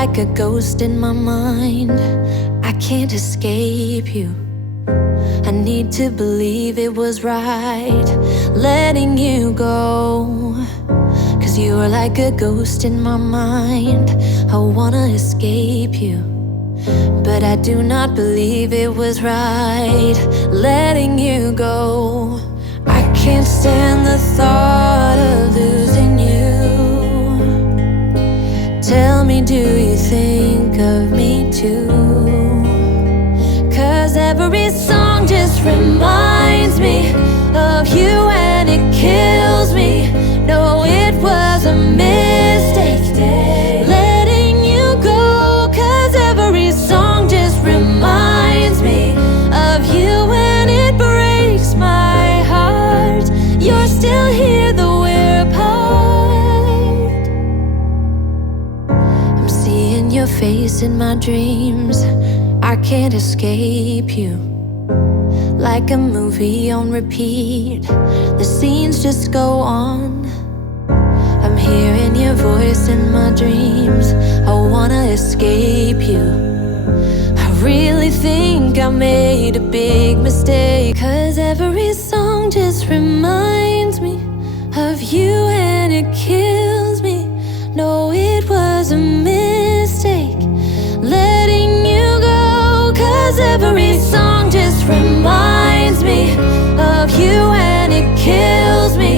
like a ghost in my mind. I can't escape you. I need to believe it was right letting you go, 'cause you are like a ghost in my mind. I wanna escape you, but I do not believe it was right letting you go. I can't stand the thought of losing you. Tell me, do you think of me too? 'Cause every song just reminds me of you and it kills me. No, it was a mistake letting you go. 'Cause every song just reminds me of you and it breaks my heart. You're still here though we're apart. I'm seeing your face in my dreams. I can't escape you. Like a movie on repeat, the scenes just go on. I'm hearing your voice in my dreams. I wanna escape you. I really think I made a big mistake, 'cause every song just reminds me of you and it kills me. No, it was a mistake letting you go. 'Cause every song just reminds me of you and it kills me.